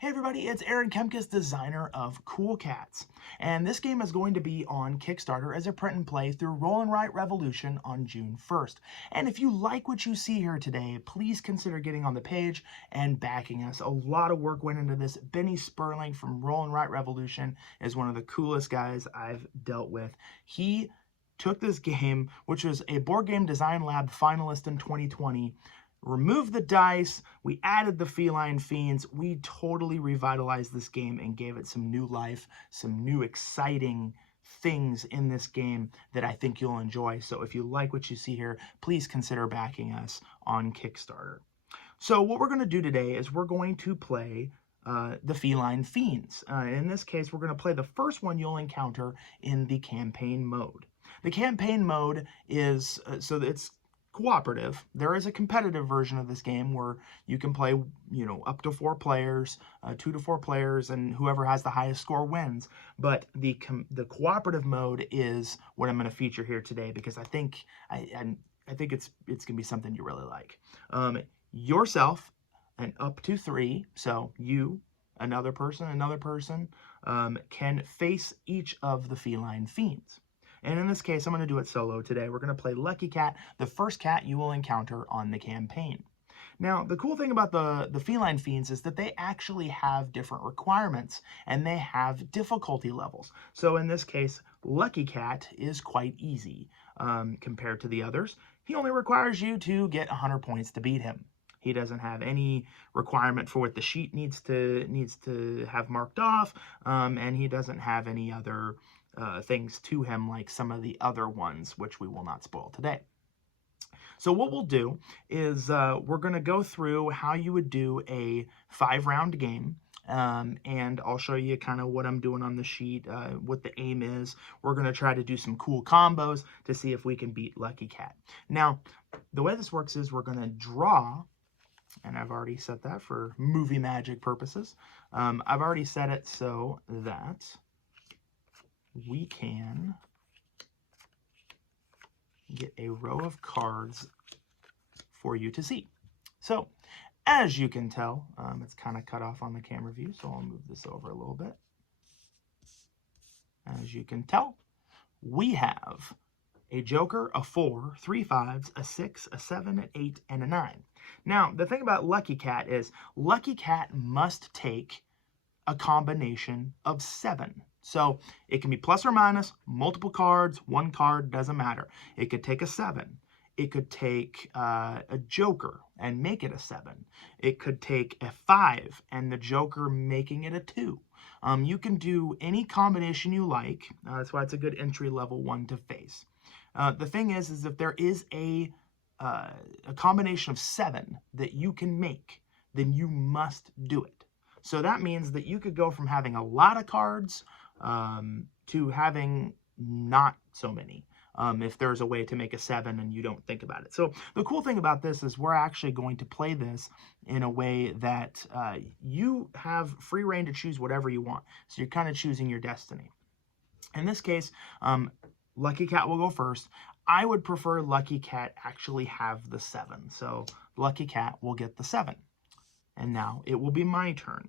Hey everybody, it's Aaron Kemkes, designer of Cool Cats. And this game is going to be on Kickstarter as a print and play through Roll and Write Revolution on June 1st. And if you like what you see here today, please consider getting on the page and backing us. A lot of work went into this. Benny Sperling from Roll and Write Revolution is one of the coolest guys I've dealt with. He took this game, which was a Board Game Design Lab finalist in 2020, removed the dice, we added the Feline Fiends, we totally revitalized this game and gave it some new life, some new exciting things in this game that I think you'll enjoy. So if you like what you see here, please consider backing us on Kickstarter. So what we're going to do today is we're going to play the Feline Fiends. In this case, we're going to play the first one you'll encounter in the campaign mode. The campaign mode is, so it's cooperative. There is a competitive version of this game where you can play, up to 4 players, 2 to 4 players, and whoever has the highest score wins. But the cooperative mode is what I'm going to feature here today because I think it's gonna be something you really like. Yourself and up to 3, so you, another person, can face each of the Feline Fiends. And in this case, I'm going to do it solo today. We're going to play Lucky Cat, the first cat you will encounter on the campaign. Now, the cool thing about the Feline Fiends is that they actually have different requirements, and they have difficulty levels. So in this case, Lucky Cat is quite easy compared to the others. He only requires you to get 100 points to beat him. He doesn't have any requirement for what the sheet needs to have marked off, and he doesn't have any other things to him like some of the other ones, which we will not spoil today. So what we'll do is we're going to go through how you would do a 5-round game, and I'll show you kind of what I'm doing on the sheet, what the aim is. We're going to try to do some cool combos to see if we can beat Lucky Cat. Now, the way this works is we're going to draw, and I've already set that for movie magic purposes. I've already set it so that we can get a row of cards for you to see. So, as you can tell, it's kind of cut off on the camera view, so I'll move this over a little bit. As you can tell, we have a Joker, a 4, 3 5s, a 6, a 7, an 8, and a 9. Now, the thing about Lucky Cat is Lucky Cat must take a combination of 7. So it can be plus or minus, multiple cards, 1 card, doesn't matter. It could take a 7. It could take a Joker and make it a 7. It could take a 5 and the Joker making it a 2. You can do any combination you like. That's why it's a good entry level one to face. The thing is if there is a combination of 7 that you can make, then you must do it. So that means that you could go from having a lot of cards to having not so many, if there's a way to make a 7 and you don't think about it. So the cool thing about this is we're actually going to play this in a way that you have free reign to choose whatever you want. So you're kind of choosing your destiny. In this case, Lucky Cat will go first. I would prefer Lucky Cat actually have the 7. So Lucky Cat will get the 7. And now it will be my turn.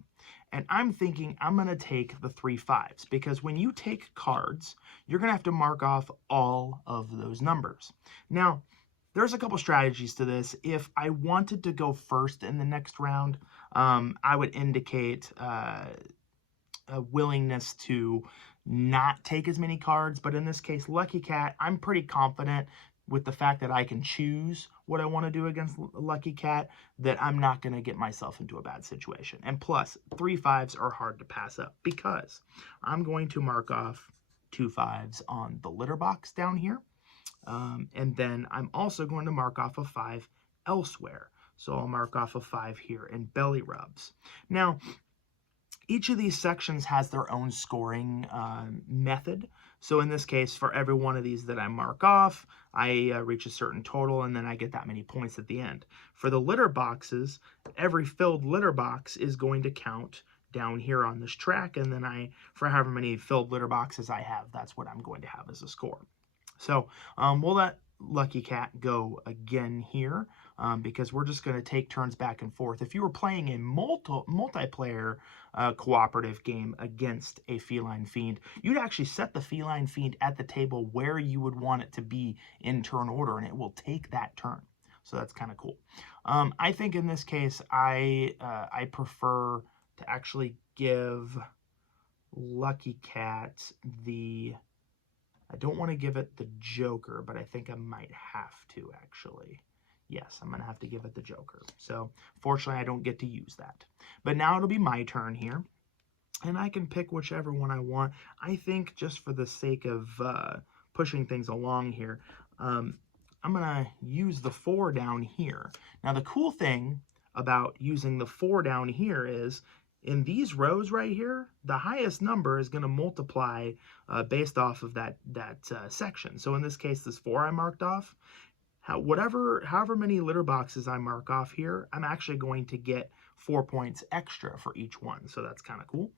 And I'm thinking I'm going to take the 3 5s because when you take cards, you're going to have to mark off all of those numbers. Now, there's a couple strategies to this. If I wanted to go first in the next round, I would indicate a willingness to not take as many cards. But in this case, Lucky Cat, I'm pretty confident with the fact that I can choose what I want to do against Lucky Cat, that I'm not going to get myself into a bad situation. And plus, 3 5s are hard to pass up because I'm going to mark off 2 5s on the litter box down here. And then I'm also going to mark off a 5 elsewhere. So I'll mark off a 5 here in belly rubs. Now, each of these sections has their own scoring method. So in this case, for every one of these that I mark off, I reach a certain total, and then I get that many points at the end. For the litter boxes, every filled litter box is going to count down here on this track, and then for however many filled litter boxes I have, that's what I'm going to have as a score. So we'll let Lucky Cat go again here. because we're just going to take turns back and forth. If you were playing a multiplayer cooperative game against a Feline Fiend, you'd actually set the Feline Fiend at the table where you would want it to be in turn order, and it will take that turn. So that's kind of cool. I think in this case, I prefer to actually give Lucky Cat the... I don't want to give it the Joker, but I think I might have to, actually. Yes, I'm going to have to give it the Joker. So, fortunately, I don't get to use that. But now it'll be my turn here. And I can pick whichever one I want. I think just for the sake of pushing things along here, I'm going to use the 4 down here. Now, the cool thing about using the 4 down here is, in these rows right here, the highest number is going to multiply based off of that section. So in this case, this 4 I marked off, however many litter boxes I mark off here, I'm actually going to get 4 points extra for each one. So that's kind of cool.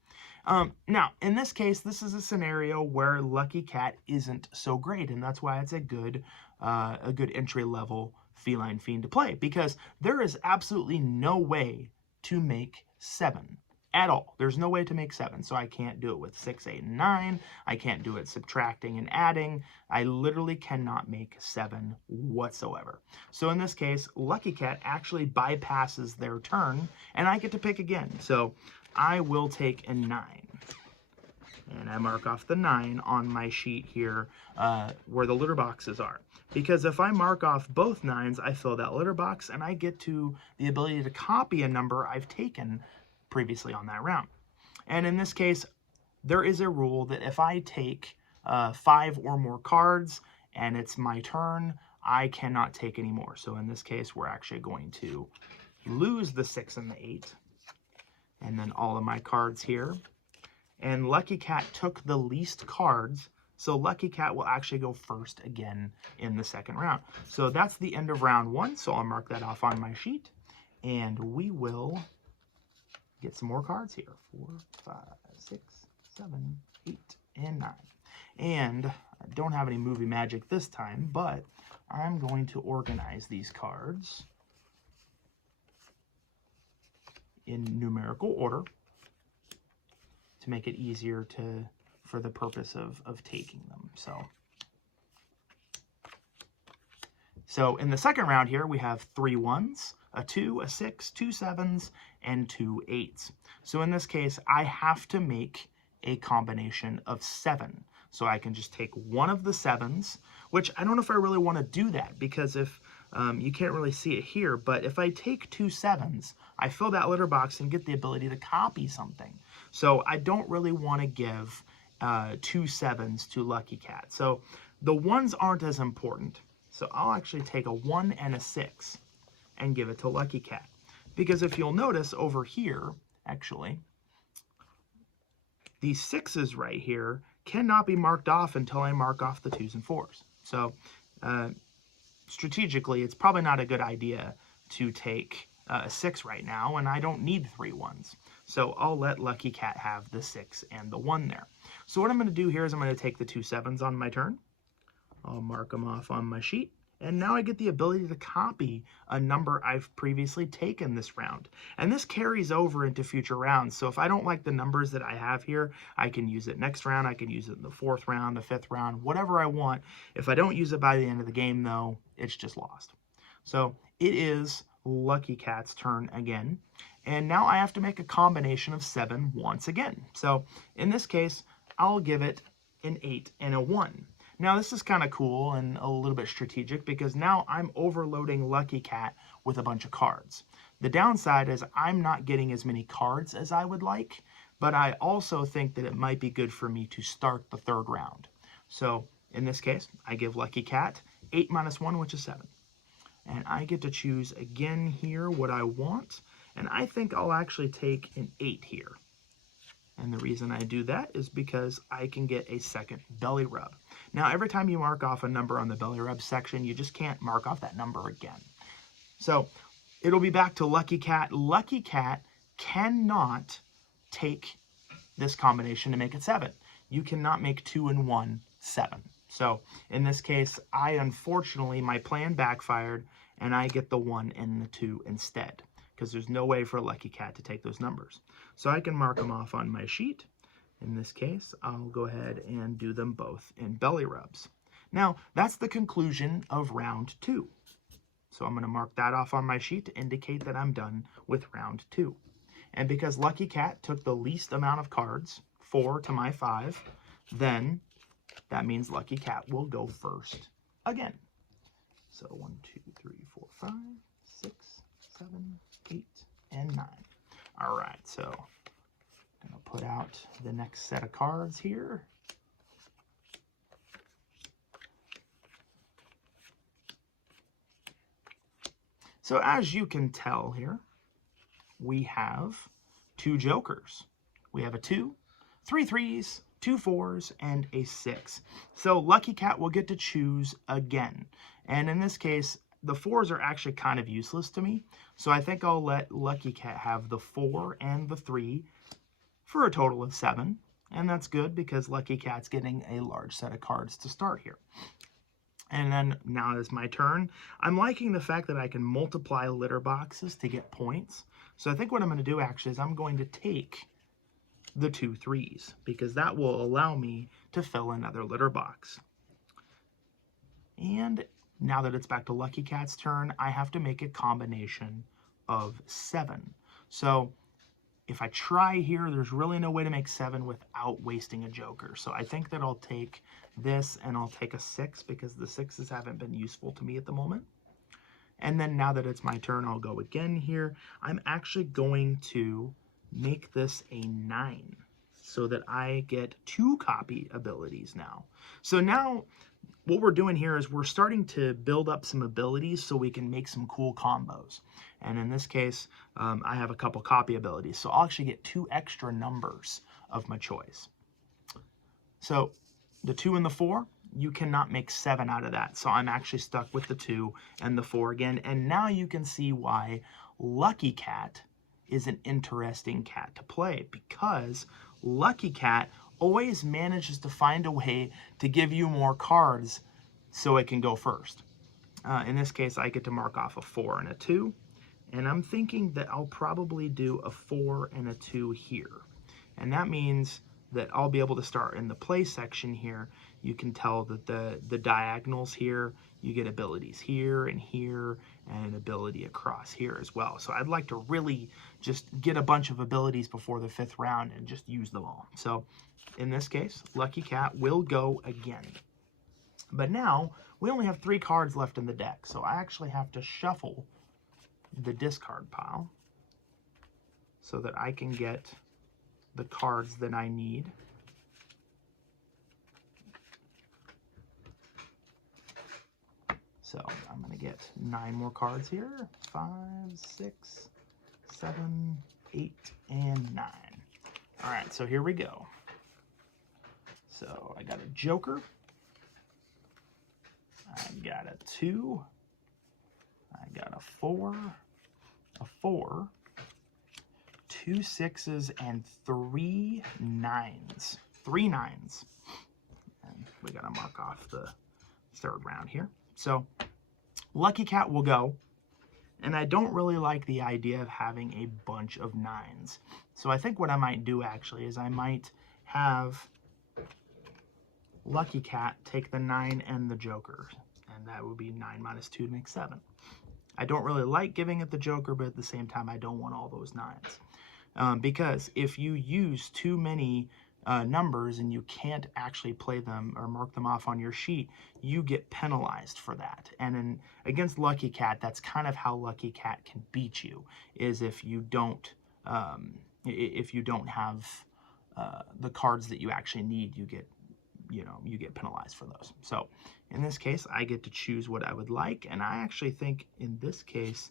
Now, in this case, this is a scenario where Lucky Cat isn't so great, and that's why it's a good entry-level Feline Fiend to play, because there is absolutely no way to make 7. At all. There's no way to make 7, so I can't do it with 6, 8, and 9. I can't do it subtracting and adding. I literally cannot make 7 whatsoever. So in this case, Lucky Cat actually bypasses their turn, and I get to pick again. So I will take a 9. And I mark off the 9 on my sheet here where the litter boxes are. Because if I mark off both 9s, I fill that litter box, and I get to the ability to copy a number I've taken previously on that round. And in this case, there is a rule that if I take 5 or more cards and it's my turn, I cannot take any more. So in this case, we're actually going to lose the 6 and the 8, and then all of my cards here. And Lucky Cat took the least cards, so Lucky Cat will actually go first again in the second round. So that's the end of round 1, so I'll mark that off on my sheet, and we will get some more cards here. 4, 5, 6, 7, 8, and 9. And I don't have any movie magic this time, but I'm going to organize these cards in numerical order to make it easier for the purpose of taking them. So in the second round here, we have 3 1s, a 2, a 6, 2 7s, and 2 8s. So in this case, I have to make a combination of 7. So I can just take one of the 7s, which I don't know if I really want to do that, because if you can't really see it here, but if I take 2 7s, I fill that litter box and get the ability to copy something. So I don't really want to give 2 7s to Lucky Cat. So the 1s aren't as important. So I'll actually take a 1 and a 6 and give it to Lucky Cat. Because if you'll notice over here, actually, these 6s right here cannot be marked off until I mark off the 2s and 4s. So strategically, it's probably not a good idea to take a 6 right now, and I don't need 3 1s. So I'll let Lucky Cat have the 6 and the 1 there. So what I'm going to do here is I'm going to take the 2 7s on my turn. I'll mark them off on my sheet. And now I get the ability to copy a number I've previously taken this round. And this carries over into future rounds. So if I don't like the numbers that I have here, I can use it next round. I can use it in the 4th round, the 5th round, whatever I want. If I don't use it by the end of the game, though, it's just lost. So it is Lucky Cat's turn again. And now I have to make a combination of 7 once again. So in this case, I'll give it an 8 and a 1. Now this is kind of cool and a little bit strategic, because now I'm overloading Lucky Cat with a bunch of cards. The downside is I'm not getting as many cards as I would like, but I also think that it might be good for me to start the 3rd round. So in this case, I give Lucky Cat 8 minus 1, which is 7. And I get to choose again here what I want, and I think I'll actually take an 8 here. And the reason I do that is because I can get a second belly rub. Now, every time you mark off a number on the belly rub section, you just can't mark off that number again. So it'll be back to Lucky Cat. Lucky Cat cannot take this combination to make it 7. You cannot make 2 and 1 7. So in this case, unfortunately, my plan backfired, and I get the 1 and the 2 instead, because there's no way for Lucky Cat to take those numbers. So I can mark them off on my sheet. In this case, I'll go ahead and do them both in belly rubs. Now, that's the conclusion of round 2. So I'm going to mark that off on my sheet to indicate that I'm done with round 2. And because Lucky Cat took the least amount of cards, 4 to my 5, then that means Lucky Cat will go first again. So 1, 2, 3, 4, 5, 6, 7, 8, and 9. All right, so I'm going to put out the next set of cards here. So as you can tell here, we have 2 jokers. We have a 2, 3 3s, 2 4s, and a 6. So Lucky Cat will get to choose again. And in this case, the 4s are actually kind of useless to me. So I think I'll let Lucky Cat have the 4 and the 3 for a total of 7. And that's good because Lucky Cat's getting a large set of cards to start here. And then now it's my turn. I'm liking the fact that I can multiply litter boxes to get points. So I think what I'm going to do actually is I'm going to take the 2 3s because that will allow me to fill another litter box. And now that it's back to Lucky Cat's turn, I have to make a combination of 7. So if I try here, there's really no way to make 7 without wasting a joker. So I think that I'll take this and I'll take a 6 because the 6s haven't been useful to me at the moment. And then now that it's my turn, I'll go again here. I'm actually going to make this a 9 so that I get 2 copy abilities now. So now what we're doing here is we're starting to build up some abilities so we can make some cool combos. And in this case, I have a couple copy abilities. So I'll actually get 2 extra numbers of my choice. So the 2 and the 4, you cannot make 7 out of that. So I'm actually stuck with the 2 and the 4 again. And now you can see why Lucky Cat is an interesting cat to play, because Lucky Cat always manages to find a way to give you more cards so it can go first. In this case, I get to mark off a 4 and a 2. And I'm thinking that I'll probably do a 4 and a 2 here. And that means that I'll be able to start in the play section here. You can tell that the diagonals here, you get abilities here and here, and an ability across here as well. So I'd like to really just get a bunch of abilities before the 5th round and just use them all. So in this case, Lucky Cat will go again. But now we only have 3 cards left in the deck. So I actually have to shuffle the discard pile so that I can get the cards that I need. So I'm going to get 9 more cards here. 5, 6, 7, 8, and 9. All right, so here we go. So I got a joker. I got a 2. I got a 4, 2 6s, and 3 9s. 3 9s. And we got to mark off the 3rd round here. So Lucky Cat will go. And I don't really like the idea of having a bunch of 9s. So I think what I might do actually is I might have Lucky Cat take the 9 and the joker. And that would be 9 minus 2 to make 7. I don't really like giving it the joker, but at the same time, I don't want all those 9s. Because if you use too many numbers and you can't actually play them or mark them off on your sheet, you get penalized for that. And against Lucky Cat, that's kind of how Lucky Cat can beat you, is if you don't have the cards that you actually need, you get penalized for those. So in this case, I get to choose what I would like, and I actually think in this case,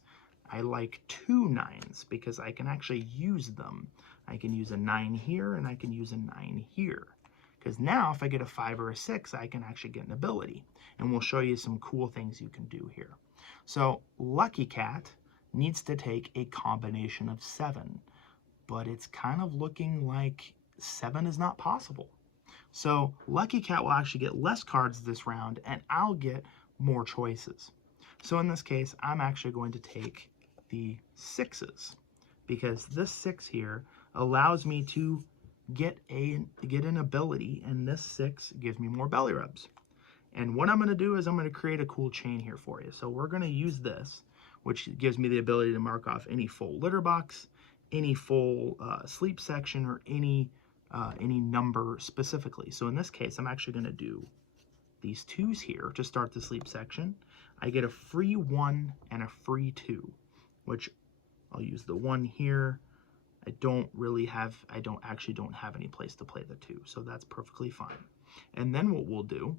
I like 2 9s because I can actually use them. I can use a 9 here, and I can use a 9 here. Because now, if I get a 5 or a 6, I can actually get an ability. And we'll show you some cool things you can do here. So Lucky Cat needs to take a combination of 7. But it's kind of looking like 7 is not possible. So Lucky Cat will actually get less cards this round, and I'll get more choices. So in this case, I'm actually going to take the 6s, because this 6 here allows me to get an ability, and this 6 gives me more belly rubs. And what I'm going to do is I'm going to create a cool chain here for you. So we're going to use this, which gives me the ability to mark off any full litter box, any full sleep section, or any number specifically. So in this case, I'm actually going to do these 2s here to start the sleep section. I get a free 1 and a free 2, which I'll use the 1 here. I don't actually have any place to play the 2, so that's perfectly fine. And then what we'll do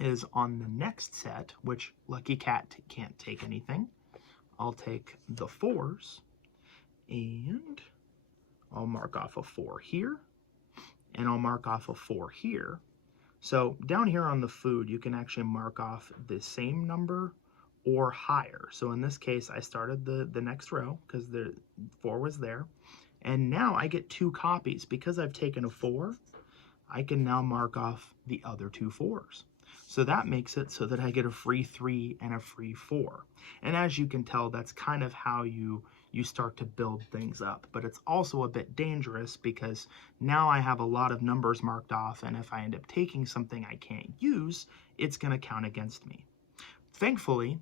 is on the next set, which Lucky Cat can't take anything, I'll take the 4s, and I'll mark off a 4 here, and I'll mark off a 4 here. So down here on the food, you can actually mark off the same number or higher. So in this case, I started the next row because the 4 was there. And now I get 2 copies. Because I've taken a 4, I can now mark off the other 2 4s. So that makes it so that I get a free 3 and a free 4. And as you can tell, that's kind of how you start to build things up. But it's also a bit dangerous because now I have a lot of numbers marked off, and if I end up taking something I can't use, it's going to count against me. Thankfully,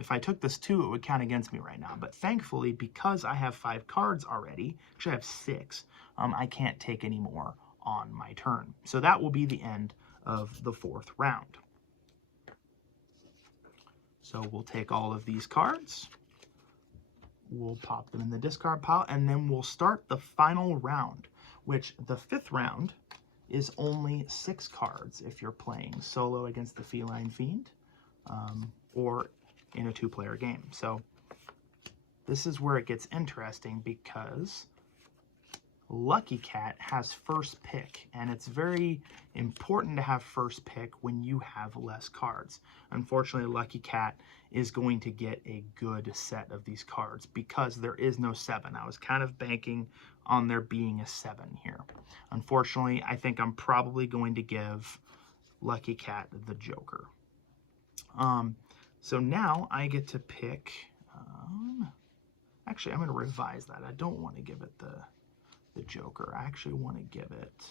if I took this 2, it would count against me right now. But thankfully, because I have 5 cards already, actually I have 6, I can't take any more on my turn. So that will be the end of the 4th round. So we'll take all of these cards, we'll pop them in the discard pile, and then we'll start the final round, which the 5th round is only 6 cards if you're playing solo against the Feline Fiend, or in a 2-player game. So this is where it gets interesting because Lucky Cat has first pick, and it's very important to have first pick when you have less cards. Unfortunately, Lucky Cat is going to get a good set of these cards because there is no 7. I was kind of banking on there being a 7 here. Unfortunately, I think I'm probably going to give Lucky Cat the Joker. So now I get to pick, actually I'm going to revise that. I don't want to give it the Joker. I actually want to give it,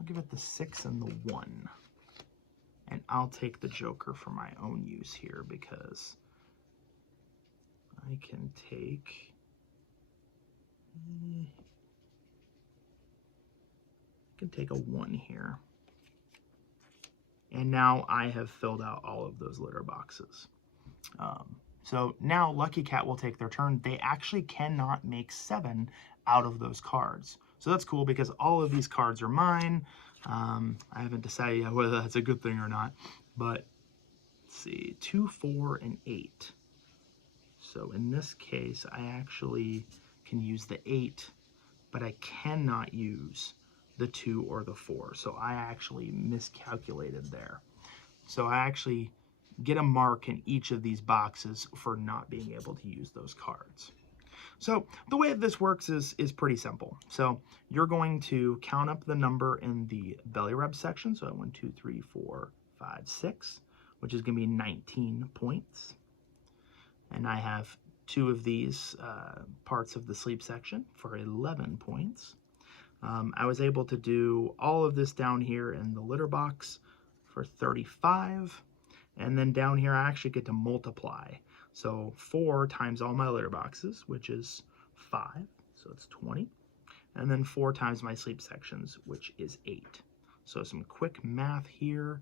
I'll give it the 6 and the 1. And I'll take the Joker for my own use here because I can take, a 1 here. And now I have filled out all of those litter boxes. So now Lucky Cat will take their turn. They actually cannot make 7 out of those cards. So that's cool because all of these cards are mine. I haven't decided yet whether that's a good thing or not. But let's see, 2, 4, and 8. So in this case, I actually can use the 8, but I cannot use the 2 or the 4. So I actually miscalculated there. So I actually get a mark in each of these boxes for not being able to use those cards. So the way this works is pretty simple. So you're going to count up the number in the belly rub section. So 1, 2, 3, 4, 5, 6, which is going to be 19 points. And I have 2 of these parts of the sleep section for 11 points. I was able to do all of this down here in the litter box for 35. And then down here, I actually get to multiply. So 4 times all my litter boxes, which is 5, so it's 20. And then 4 times my sleep sections, which is 8. So some quick math here.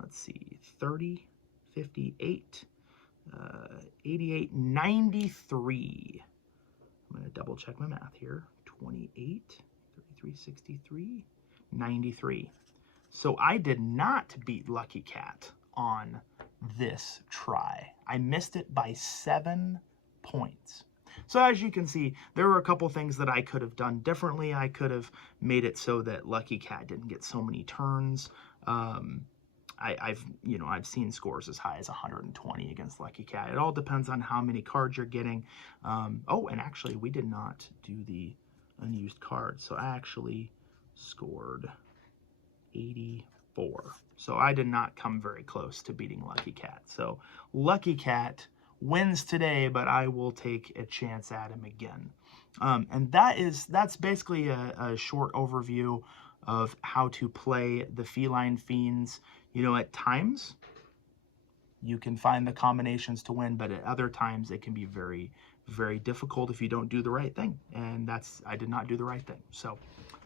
Let's see, 30, 58, 88, 93. I'm going to double check my math here. 28, 33, 63, 93. So I did not beat Lucky Cat on this try. I missed it by 7 points. So as you can see, there were a couple things that I could have done differently. I could have made it so that Lucky Cat didn't get so many turns. I've seen scores as high as 120 against Lucky Cat. It all depends on how many cards you're getting. Oh, and actually, we did not do the unused cards. So I actually scored 80 4. So I did not come very close to beating Lucky Cat. So Lucky Cat wins today, but I will take a chance at him again. And that's basically a short overview of how to play the Feline Fiends. You know, at times you can find the combinations to win, but at other times it can be very, very difficult if you don't do the right thing. And I did not do the right thing. So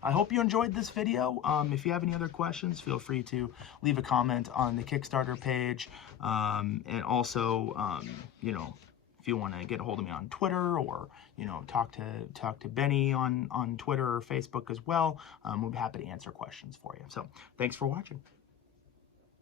I hope you enjoyed this video. If you have any other questions, feel free to leave a comment on the Kickstarter page. And also, you know, if you want to get a hold of me on Twitter, or, you know, talk to Benny on Twitter or Facebook as well, we'll be happy to answer questions for you. So thanks for watching.